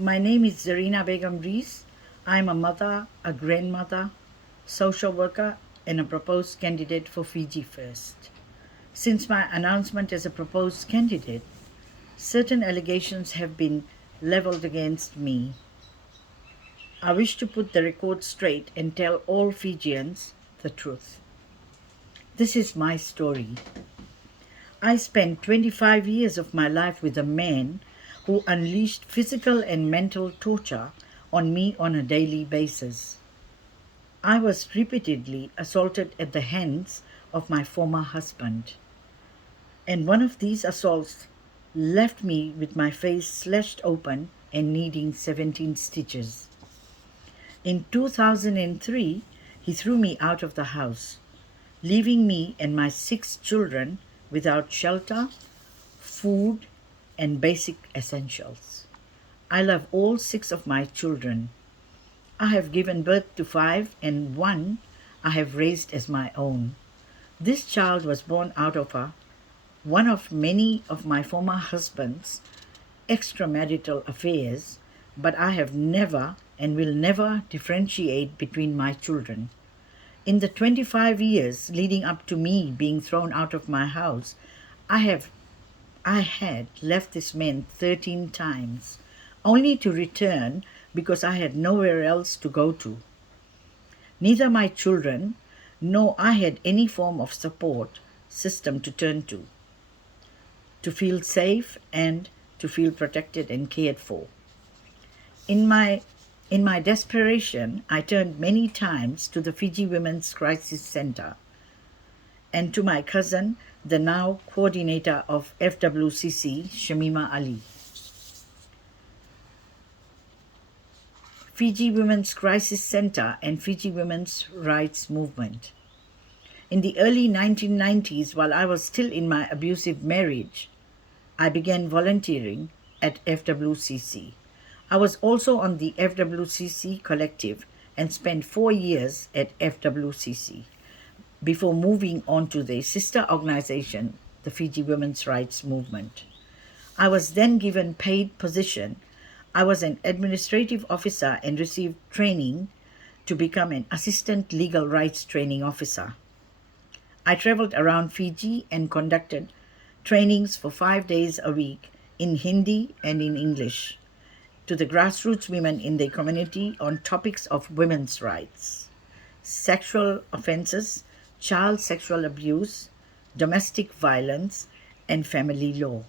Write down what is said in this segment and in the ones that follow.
My name is Zarina Begum Reece. I'm a mother, a grandmother, social worker, and a proposed candidate for Fiji First. Since my announcement as a proposed candidate, certain allegations have been leveled against me. I wish to put the record straight and tell all Fijians the truth. This is my story. I spent 25 years of my life with a man who unleashed physical and mental torture on me on a daily basis. I was repeatedly assaulted at the hands of my former husband, and one of these assaults left me with my face slashed open and needing 17 stitches. In 2003, he threw me out of the house, leaving me and my 6 children without shelter, food, and basic essentials. I love all 6 of my children. I have given birth to 5, and 1 I have raised as my own. This child was born out of one of many of my former husband's extramarital affairs, but I have never and will never differentiate between my children. In the 25 years leading up to me being thrown out of my house, I had left this man 13 times, only to return because I had nowhere else to go to. Neither my children nor I had any form of support system to turn to feel safe and to feel protected and cared for. In my desperation, I turned many times to the Fiji Women's Crisis Center and to my cousin, the now coordinator of FWCC, Shamima Ali. Fiji Women's Crisis Center and Fiji Women's Rights Movement. In the early 1990s, while I was still in my abusive marriage, I began volunteering at FWCC. I was also on the FWCC collective and spent 4 years at FWCC before moving on to the sister organization, the Fiji Women's Rights Movement. I was then given paid position. I was an administrative officer and received training to become an assistant legal rights training officer. I traveled around Fiji and conducted trainings for 5 days a week in Hindi and in English to the grassroots women in the community on topics of women's rights, sexual offenses, child sexual abuse, domestic violence, and family law.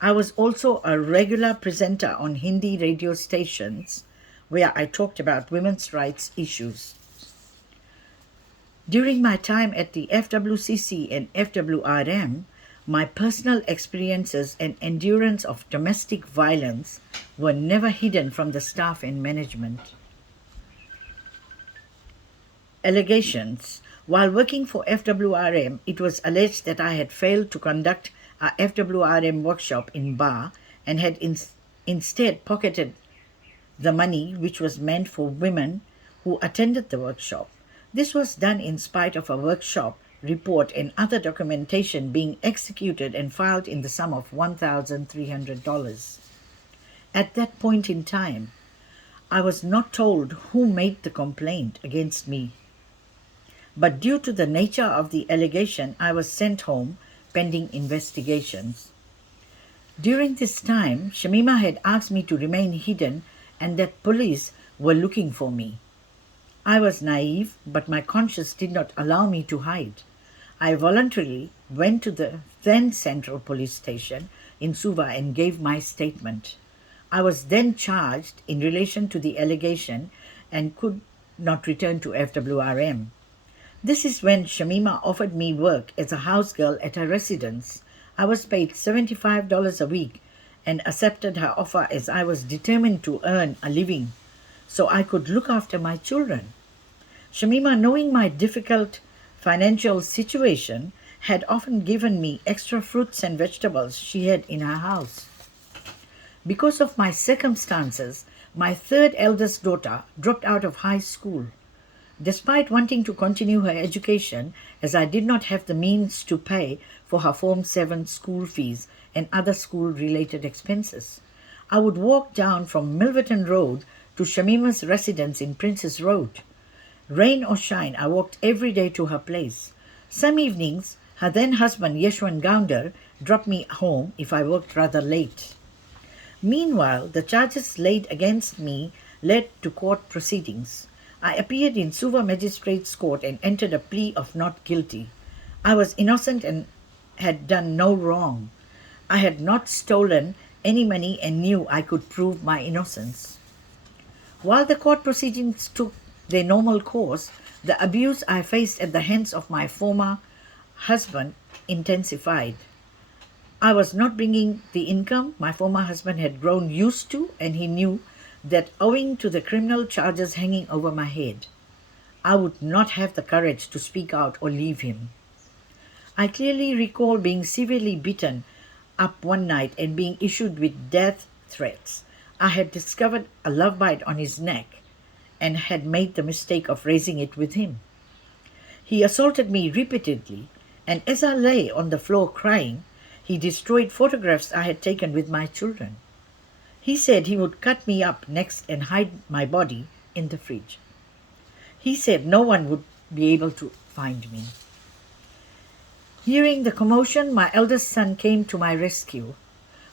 I was also a regular presenter on Hindi radio stations where I talked about women's rights issues. During my time at the FWCC and FWRM, my personal experiences and endurance of domestic violence were never hidden from the staff and management. Allegations. While working for FWRM, it was alleged that I had failed to conduct a FWRM workshop in Bar and had instead pocketed the money which was meant for women who attended the workshop. This was done in spite of a workshop report and other documentation being executed and filed in the sum of $1,300. At that point in time, I was not told who made the complaint against me. But due to the nature of the allegation, I was sent home pending investigations. During this time, Shamima had asked me to remain hidden and that police were looking for me. I was naive, but my conscience did not allow me to hide. I voluntarily went to the then Central Police Station in Suva and gave my statement. I was then charged in relation to the allegation and could not return to FWRM. This is when Shamima offered me work as a house girl at her residence. I was paid $75 a week and accepted her offer as I was determined to earn a living so I could look after my children. Shamima, knowing my difficult financial situation, had often given me extra fruits and vegetables she had in her house. Because of my circumstances, my 3rd eldest daughter dropped out of high school. Despite wanting to continue her education, as I did not have the means to pay for her Form 7 school fees and other school-related expenses, I would walk down from Milverton Road to Shamima's residence in Princess Road. Rain or shine, I walked every day to her place. Some evenings, her then husband Yeshwan Gounder dropped me home if I worked rather late. Meanwhile, the charges laid against me led to court proceedings. I appeared in Suva Magistrates Court and entered a plea of not guilty. I was innocent and had done no wrong. I had not stolen any money and knew I could prove my innocence. While the court proceedings took their normal course, the abuse I faced at the hands of my former husband intensified. I was not bringing the income my former husband had grown used to, and he knew that owing to the criminal charges hanging over my head, I would not have the courage to speak out or leave him. I clearly recall being severely beaten up one night and being issued with death threats. I had discovered a love bite on his neck and had made the mistake of raising it with him. He assaulted me repeatedly, and as I lay on the floor crying, he destroyed photographs I had taken with my children. He said he would cut me up next and hide my body in the fridge. He said no one would be able to find me. Hearing the commotion, my eldest son came to my rescue.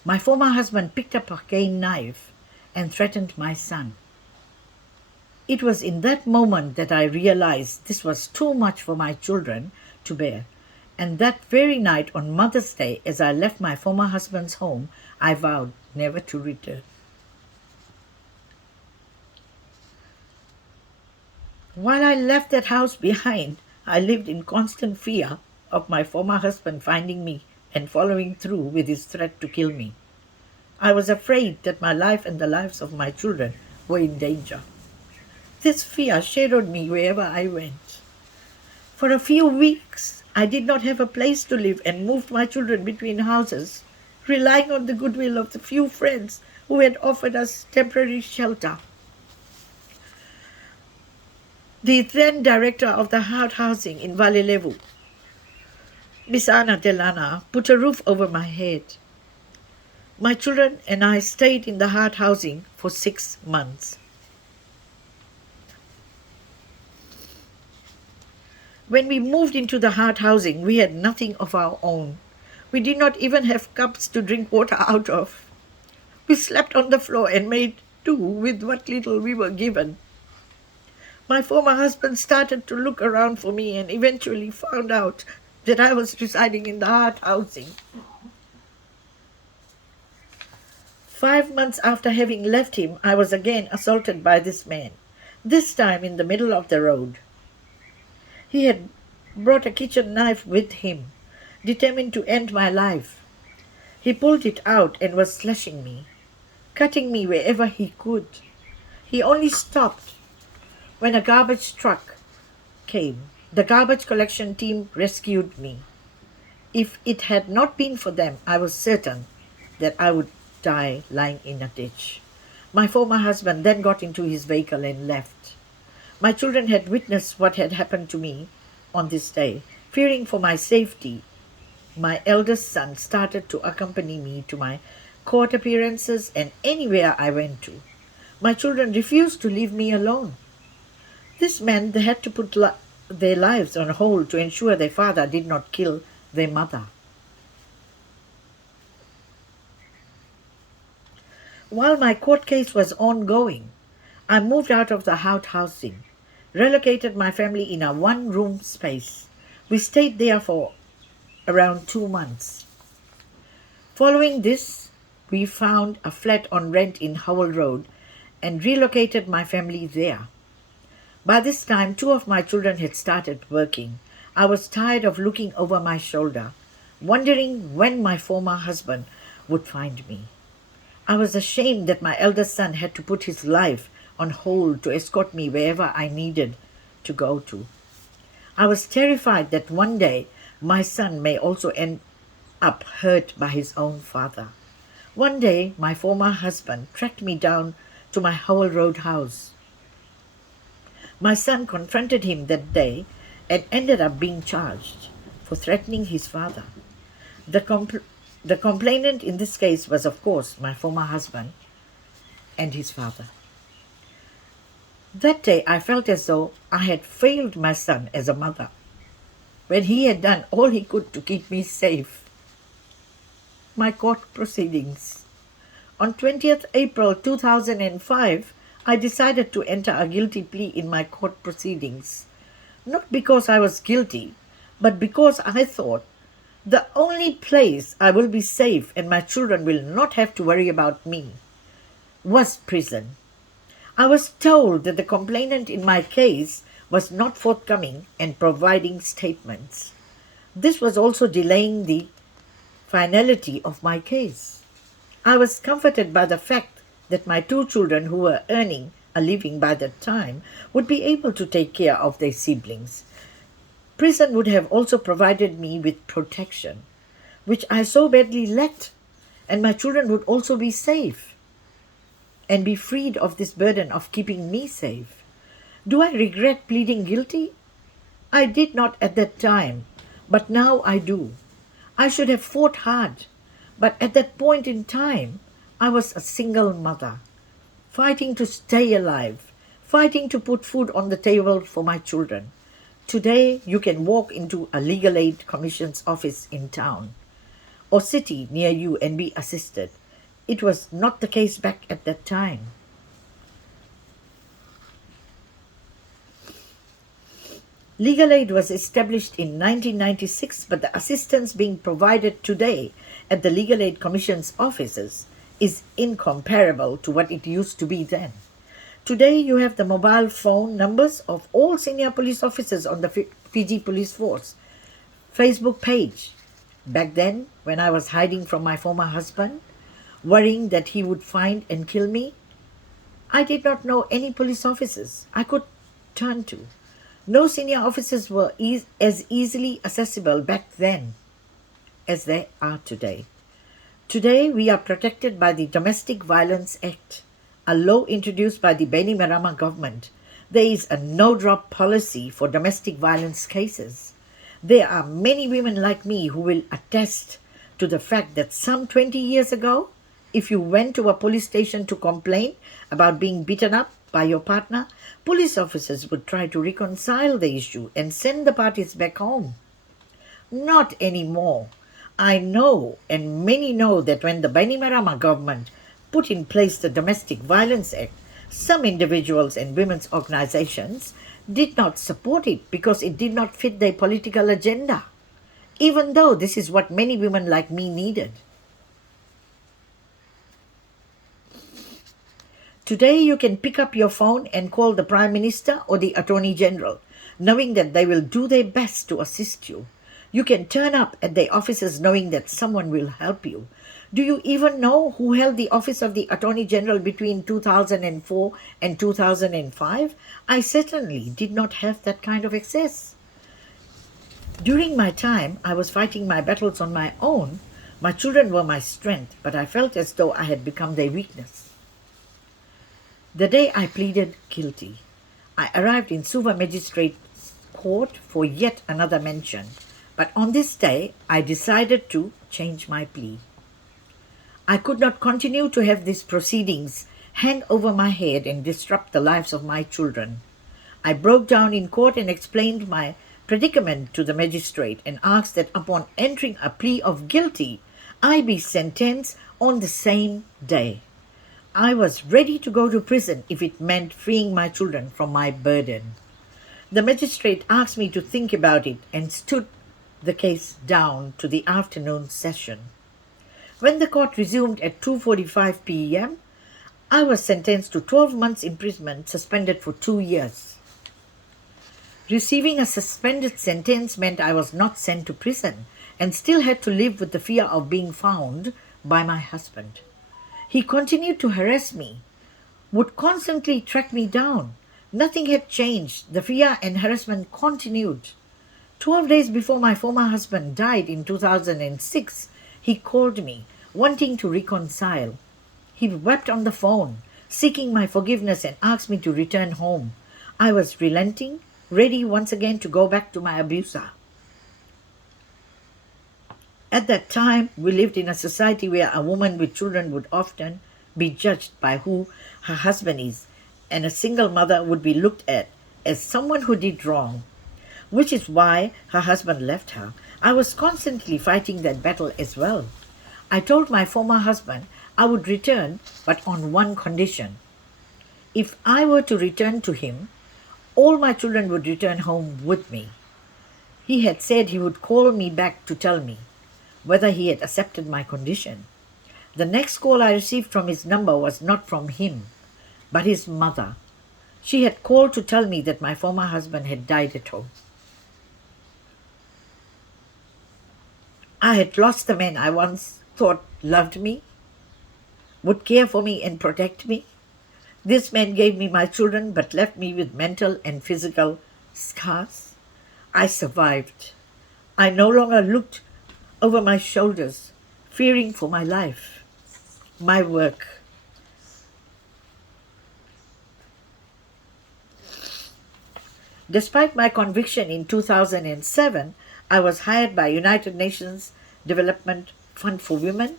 My former husband picked up a cane knife and threatened my son. It was in that moment that I realized this was too much for my children to bear. And that very night on Mother's Day, as I left my former husband's home, I vowed never to return. While I left that house behind, I lived in constant fear of my former husband finding me and following through with his threat to kill me. I was afraid that my life and the lives of my children were in danger. This fear shadowed me wherever I went. For a few weeks, I did not have a place to live and moved my children between houses, relying on the goodwill of the few friends who had offered us temporary shelter. The then director of the Hard Housing in Valilevu, Ms Ana Delana, put a roof over my head. My children and I stayed in the Hard Housing for 6 months. When we moved into the Hard Housing, we had nothing of our own. We did not even have cups to drink water out of. We slept on the floor and made do with what little we were given. My former husband started to look around for me and eventually found out that I was residing in the Hard Housing. 5 months after having left him, I was again assaulted by this man, this time in the middle of the road. He had brought a kitchen knife with him, determined to end my life. He pulled it out and was slashing me, cutting me wherever he could. He only stopped when a garbage truck came. The garbage collection team rescued me. If it had not been for them, I was certain that I would die lying in a ditch. My former husband then got into his vehicle and left. My children had witnessed what had happened to me on this day. Fearing for my safety, my eldest son started to accompany me to my court appearances and anywhere I went to. My children refused to leave me alone. This meant they had to put their lives on hold to ensure their father did not kill their mother. While my court case was ongoing, I moved out of the Hard Housing, relocated my family in a one-room space. We stayed there for around 2 months. Following this, we found a flat on rent in Howell Road and relocated my family there. By this time, 2 of my children had started working. I was tired of looking over my shoulder, wondering when my former husband would find me. I was ashamed that my eldest son had to put his life on hold to escort me wherever I needed to go to. I was terrified that one day my son may also end up hurt by his own father. One day, my former husband tracked me down to my Howell Road house. My son confronted him that day and ended up being charged for threatening his father. The complainant in this case was, of course, my former husband, and his father. That day I felt as though I had failed my son as a mother, when he had done all he could to keep me safe. My court proceedings. On 20th April 2005, I decided to enter a guilty plea in my court proceedings. Not because I was guilty, but because I thought the only place I will be safe and my children will not have to worry about me was prison. I was told that the complainant in my case was not forthcoming and providing statements. This was also delaying the finality of my case. I was comforted by the fact that my two children, who were earning a living by that time, would be able to take care of their siblings. Prison would have also provided me with protection, which I so badly lacked, and my children would also be safe and be freed of this burden of keeping me safe. Do I regret pleading guilty? I did not at that time, but now I do. I should have fought hard, but at that point in time, I was a single mother, fighting to stay alive, fighting to put food on the table for my children. Today, you can walk into a Legal Aid Commission's office in town or city near you and be assisted. It was not the case back at that time. Legal aid was established in 1996, but the assistance being provided today at the Legal Aid Commission's offices is incomparable to what it used to be then. Today, you have the mobile phone numbers of all senior police officers on the Fiji Police Force Facebook page. Back then, when I was hiding from my former husband, worrying that he would find and kill me, I did not know any police officers I could turn to. No senior officers were as easily accessible back then as they are today. Today, we are protected by the Domestic Violence Act, a law introduced by the Bainimarama government. There is a no-drop policy for domestic violence cases. There are many women like me who will attest to the fact that some 20 years ago, if you went to a police station to complain about being beaten up by your partner, police officers would try to reconcile the issue and send the parties back home. Not anymore. I know, and many know, that when the Bainimarama government put in place the Domestic Violence Act, some individuals and women's organizations did not support it because it did not fit their political agenda, even though this is what many women like me needed. Today, you can pick up your phone and call the Prime Minister or the Attorney General, knowing that they will do their best to assist you. You can turn up at their offices knowing that someone will help you. Do you even know who held the office of the Attorney General between 2004 and 2005? I certainly did not have that kind of access. During my time, I was fighting my battles on my own. My children were my strength, but I felt as though I had become their weakness. The day I pleaded guilty, I arrived in Suva Magistrate's Court for yet another mention, but on this day I decided to change my plea. I could not continue to have these proceedings hang over my head and disrupt the lives of my children. I broke down in court and explained my predicament to the magistrate and asked that upon entering a plea of guilty, I be sentenced on the same day. I was ready to go to prison if it meant freeing my children from my burden. The magistrate asked me to think about it and stood the case down to the afternoon session. When the court resumed at 2:45 p.m., I was sentenced to 12 months imprisonment, suspended for 2 years. Receiving a suspended sentence meant I was not sent to prison and still had to live with the fear of being found by my husband. He continued to harass me, would constantly track me down. Nothing had changed. The fear and harassment continued. 12 days before my former husband died in 2006, he called me, wanting to reconcile. He wept on the phone, seeking my forgiveness and asked me to return home. I was relenting, ready once again to go back to my abuser. At that time, we lived in a society where a woman with children would often be judged by who her husband is, and a single mother would be looked at as someone who did wrong, which is why her husband left her. I was constantly fighting that battle as well. I told my former husband I would return, but on one condition. If I were to return to him, all my children would return home with me. He had said he would call me back to tell me whether he had accepted my condition. The next call I received from his number was not from him, but his mother. She had called to tell me that my former husband had died at home. I had lost the man I once thought loved me, would care for me and protect me. This man gave me my children but left me with mental and physical scars. I survived. I no longer looked over my shoulders, fearing for my life, my work. Despite my conviction in 2007, I was hired by United Nations Development Fund for Women,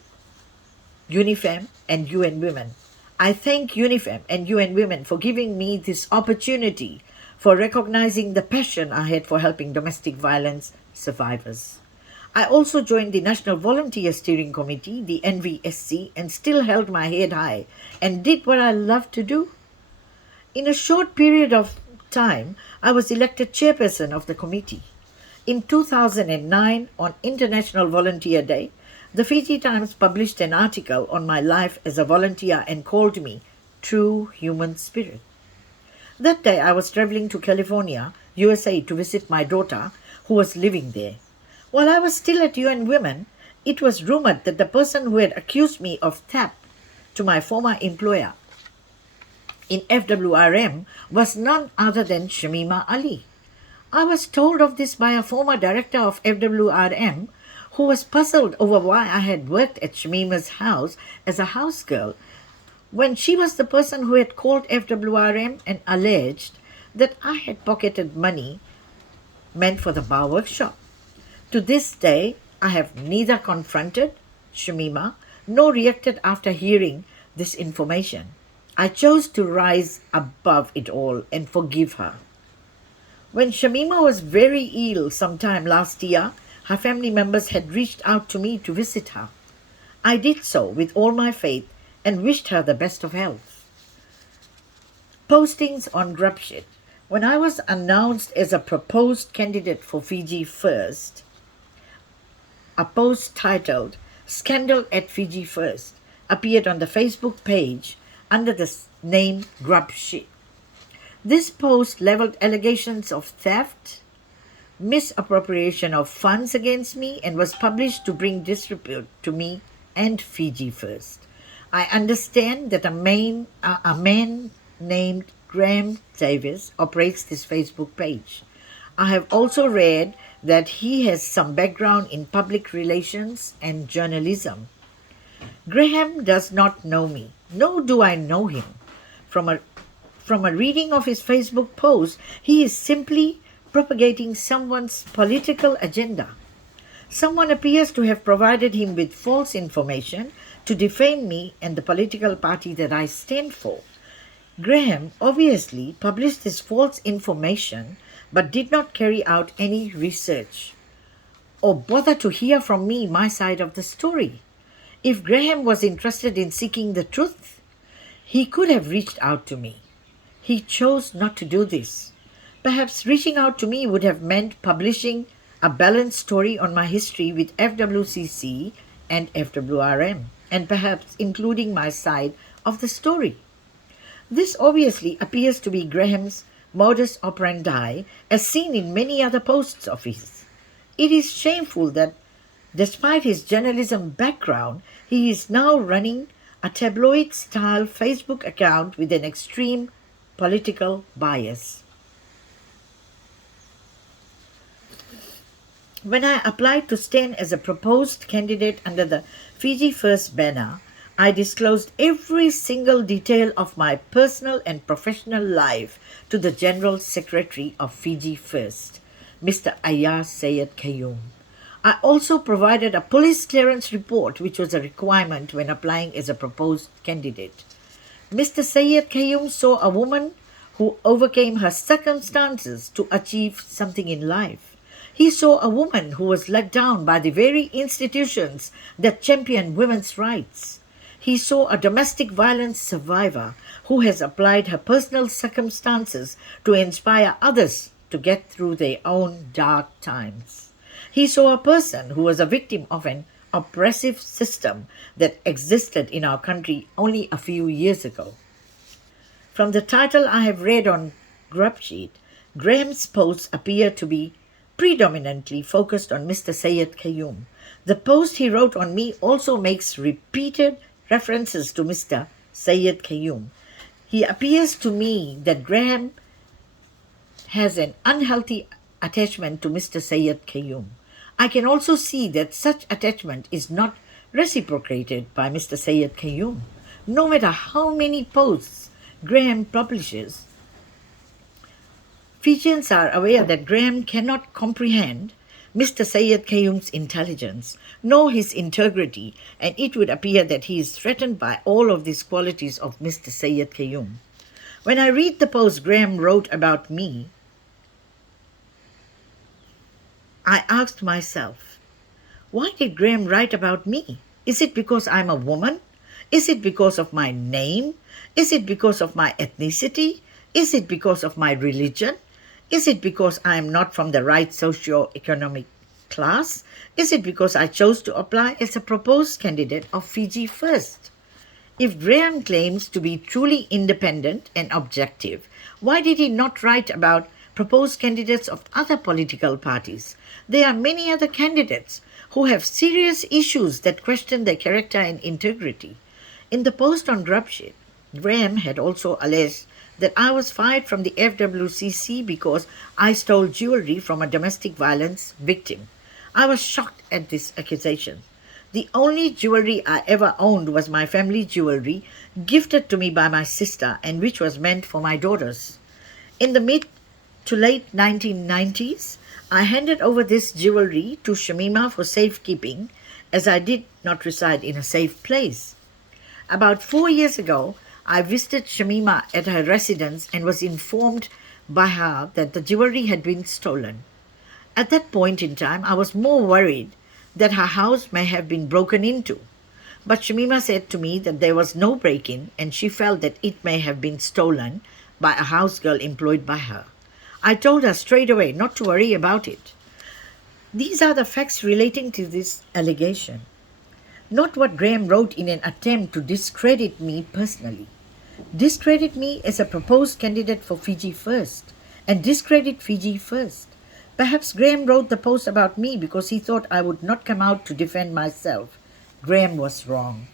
UNIFEM, and UN Women. I thank UNIFEM and UN Women for giving me this opportunity, for recognizing the passion I had for helping domestic violence survivors. I also joined the National Volunteer Steering Committee, the NVSC, and still held my head high and did what I loved to do. In a short period of time, I was elected chairperson of the committee. In 2009, on International Volunteer Day, the Fiji Times published an article on my life as a volunteer and called me True Human Spirit. That day I was traveling to California, USA to visit my daughter who was living there. While I was still at UN Women, it was rumored that the person who had accused me of theft to my former employer in FWRM was none other than Shamima Ali. I was told of this by a former director of FWRM who was puzzled over why I had worked at Shamima's house as a house girl when she was the person who had called FWRM and alleged that I had pocketed money meant for the bar workshop. To this day, I have neither confronted Shamima nor reacted after hearing this information. I chose to rise above it all and forgive her. When Shamima was very ill sometime last year, her family members had reached out to me to visit her. I did so with all my faith and wished her the best of health. Postings on Grubshit. When I was announced as a proposed candidate for Fiji First, a post titled Scandal at Fiji First appeared on the Facebook page under the name Grubshit. This post leveled allegations of theft, misappropriation of funds against me, and was published to bring disrepute to me and Fiji First. I understand that a man named Graham Davis operates this Facebook page. I have also read that he has some background in public relations and journalism. Graham does not know me, nor do I know him. From a reading of his Facebook post, he is simply propagating someone's political agenda. Someone appears to have provided him with false information to defame me and the political party that I stand for. Graham obviously published this false information but did not carry out any research or bother to hear from me my side of the story. If Graham was interested in seeking the truth, he could have reached out to me. He chose not to do this. Perhaps reaching out to me would have meant publishing a balanced story on my history with FWCC and FWRM, and perhaps including my side of the story. This obviously appears to be Graham's modus operandi, as seen in many other posts of his. It is shameful that, despite his journalism background, he is now running a tabloid-style Facebook account with an extreme political bias. When I applied to stand as a proposed candidate under the Fiji First banner, I disclosed every single detail of my personal and professional life to the General Secretary of Fiji First, Mr. Ayaz Sayed Qayyum. I also provided a police clearance report, which was a requirement when applying as a proposed candidate. Mr. Sayed Kayum saw a woman who overcame her circumstances to achieve something in life. He saw a woman who was let down by the very institutions that champion women's rights. He saw a domestic violence survivor who has applied her personal circumstances to inspire others to get through their own dark times. He saw a person who was a victim of an oppressive system that existed in our country only a few years ago. From the title I have read on Grubsheet, Graham's posts appear to be predominantly focused on Mr. Sayed Kayum. The post he wrote on me also makes repeated references to Mr. Sayed Kayum. He appears to me that Graham has an unhealthy attachment to Mr. Sayed Kayum. I can also see that such attachment is not reciprocated by Mr. Sayed Kayum. No matter how many posts Graham publishes, Fijians are aware that Graham cannot comprehend Mr. Sayed Kayum's intelligence, nor his integrity, and it would appear that he is threatened by all of these qualities of Mr. Sayed Kayum. When I read the post Graham wrote about me, I asked myself, why did Graham write about me? Is it because I'm a woman? Is it because of my name? Is it because of my ethnicity? Is it because of my religion? Is it because I am not from the right socio-economic class? Is it because I chose to apply as a proposed candidate of Fiji First? If Graham claims to be truly independent and objective, why did he not write about proposed candidates of other political parties? There are many other candidates who have serious issues that question their character and integrity. In the post on Grubsheet, Graham had also alleged that I was fired from the FWCC because I stole jewelry from a domestic violence victim. I was shocked at this accusation. The only jewelry I ever owned was my family jewelry gifted to me by my sister and which was meant for my daughters. In the mid to late 1990s, I handed over this jewelry to Shamima for safekeeping as I did not reside in a safe place. About 4 years ago, I visited Shamima at her residence and was informed by her that the jewelry had been stolen. At that point in time, I was more worried that her house may have been broken into. But Shamima said to me that there was no break-in and she felt that it may have been stolen by a house girl employed by her. I told her straight away not to worry about it. These are the facts relating to this allegation, not what Graham wrote in an attempt to discredit me personally. Discredit me as a proposed candidate for Fiji First, and discredit Fiji First. Perhaps Graham wrote the post about me because he thought I would not come out to defend myself. Graham was wrong.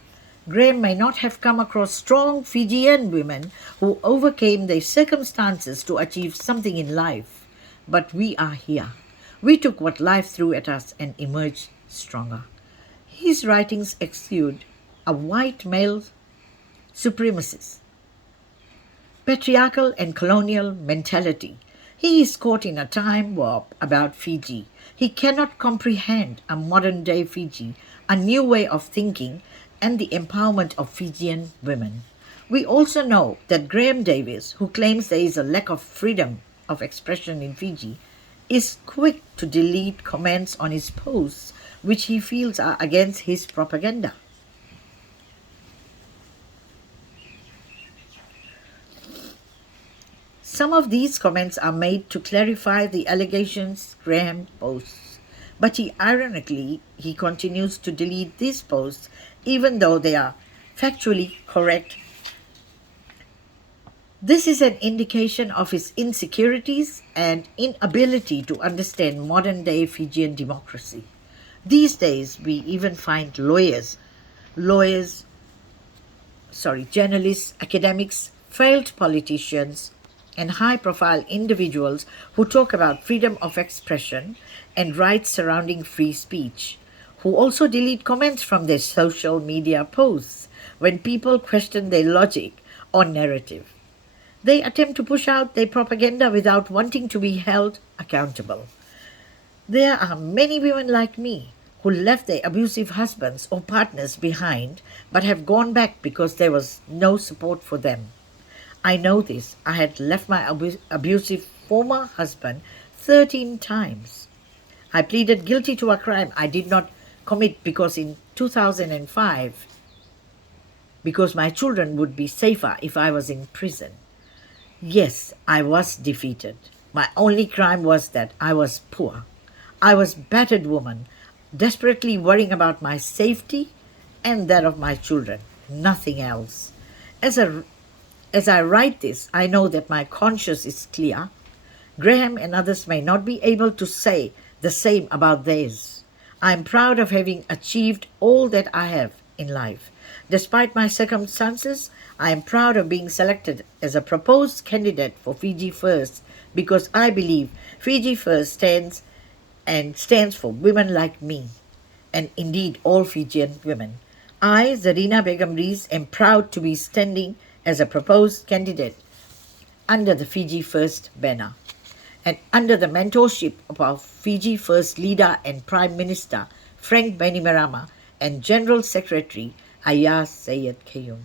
Graham may not have come across strong Fijian women who overcame their circumstances to achieve something in life. But we are here. We took what life threw at us and emerged stronger. His writings exude a white male supremacist, patriarchal and colonial mentality. He is caught in a time warp about Fiji. He cannot comprehend a modern-day Fiji, a new way of thinking, and the empowerment of Fijian women. We also know that Graham Davis, who claims there is a lack of freedom of expression in Fiji, is quick to delete comments on his posts which he feels are against his propaganda. Some of these comments are made to clarify the allegations Graham posts, but ironically, he continues to delete these posts even though they are factually correct. This is an indication of his insecurities and inability to understand modern-day Fijian democracy. These days, we even find journalists, academics, failed politicians, and high-profile individuals who talk about freedom of expression and rights surrounding free speech, who also delete comments from their social media posts when people question their logic or narrative. They attempt to push out their propaganda without wanting to be held accountable. There are many women like me who left their abusive husbands or partners behind but have gone back because there was no support for them. I know this. I had left my abusive former husband 13 times. I pleaded guilty to a crime I did not commit because in 2005, because my children would be safer if I was in prison. Yes, I was defeated. My only crime was that I was poor. I was battered woman, desperately worrying about my safety and that of my children, nothing else. As a as I write this, I know that my conscience is clear. Graham and others may not be able to say the same about theirs. I am proud of having achieved all that I have in life. Despite my circumstances, I am proud of being selected as a proposed candidate for Fiji First because I believe Fiji First stands for women like me, and indeed all Fijian women. I, Zarina Begum Reece, am proud to be standing as a proposed candidate under the Fiji First banner and under the mentorship of our Fiji First leader and Prime Minister Frank Bainimarama and General Secretary Ayaz Sayed Kayum.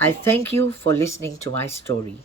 I thank you for listening to my story.